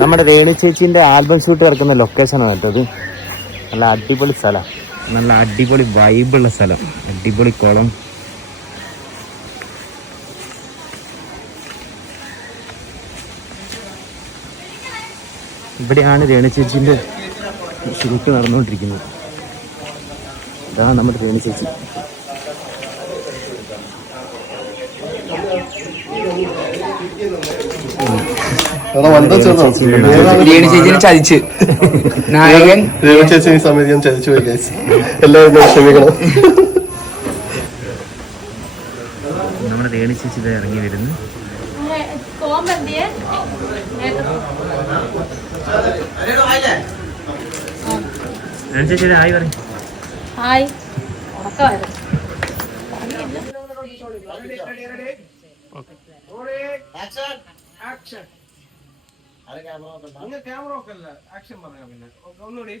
നമ്മുടെ രേണു ചേച്ചിന്റെ album shoot നടക്കുന്ന ലൊക്കേഷനാണ് കേട്ടത്. നല്ല അടിപൊളി സ്ഥലം, നല്ല അടിപൊളി വൈബുള്ള സ്ഥലം, അടിപൊളി കുളം. ഇവിടെയാണ് രേണു ചേച്ചിന്റെ ഷൂട്ട് നടന്നുകൊണ്ടിരിക്കുന്നത്. ഇതാണ് നമ്മുടെ രേണു ചേച്ചി. ചതിച്ച് നായകൻ ചതിച്ചു പോയി. എല്ലാവരും ക്ഷമിക്കണം. നമ്മുടെ രേണു ചേച്ചി ഇറങ്ങി വരുന്നു. രേണു ചേച്ചി ഹായ് പറയും. ഹായ്. ക്യാമറ ഒക്കെ അല്ല, ആക്ഷൻ പറയാം. പിന്നെ ഒന്നുകൂടി